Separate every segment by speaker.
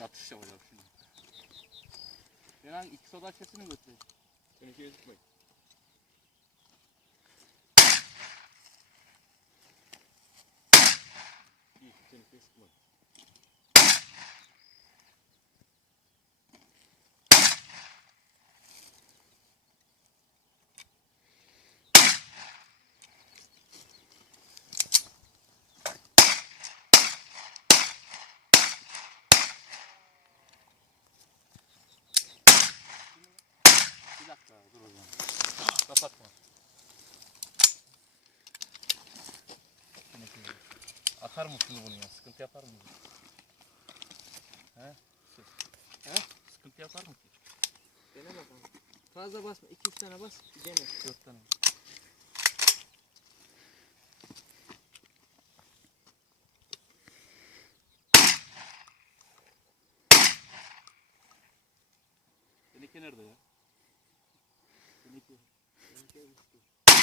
Speaker 1: atış yapacağım şimdi. Ben hangi iki soda sesini götüreyim. Tenekeyi tutmayın. İyi, tenekeyi tutmayın. Bir dakika dur o zaman. Kapatma. Atar mı şunu bunu ya? Sıkıntı yapar mı? He? He? Sıkıntı yapar mı ki?
Speaker 2: Dene bakalım. Fazla basma. 2-3 tane bas. Dene.
Speaker 1: 4 tane. Teneke nerede ya? Teneke. Teneke gitti.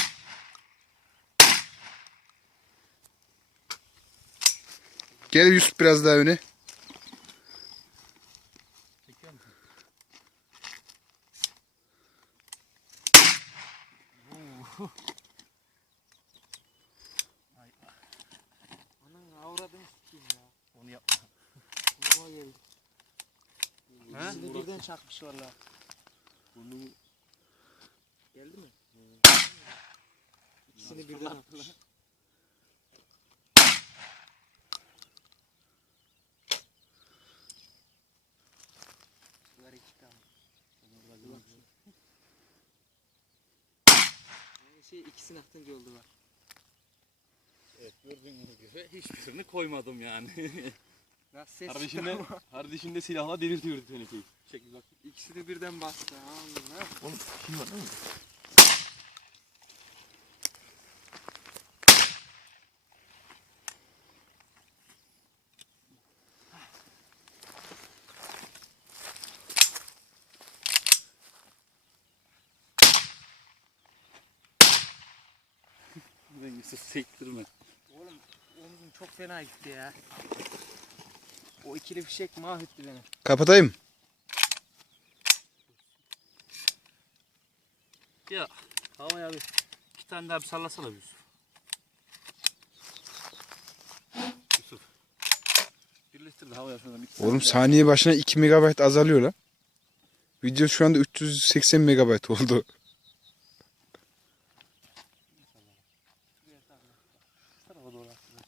Speaker 3: Gel Yusuf biraz daha öne.
Speaker 1: Çekiyor musun? Ay,
Speaker 2: Ananı avradını sikeyim ya.
Speaker 1: onu yapma.
Speaker 2: Kuruma geldi.
Speaker 1: He?
Speaker 2: İkisini birden çakmış valla.
Speaker 1: Bunu
Speaker 2: Geldi mi? İkisini birden atmış. Bunlar iki tane. Yani şey ikisini atınca oldu bak.
Speaker 1: evet, gördüğünüz gibi hiçbirini koymadım yani.
Speaker 2: Nasıl ses
Speaker 1: Kardeşinde silahla delirtiyordu tenekeyi. Çekil bak.
Speaker 2: İkisini birden bastı. Ha.
Speaker 1: Oğlum kim var değil mi? Ben Yusuf sektirme.
Speaker 2: Oğlum omzum çok fena gitti ya. O ikili fişek mahvetti beni.
Speaker 3: Kapatayım.
Speaker 1: Ya havaya bir iki tane daha bir sallasana bir Yusuf. Yusuf. Birleştir de havaya şuradan iki tane
Speaker 3: Oğlum
Speaker 1: daha.
Speaker 3: saniye başına 2 MB azalıyor lan. Video şu anda 380 MB oldu.
Speaker 1: Şu tarafa doğru at.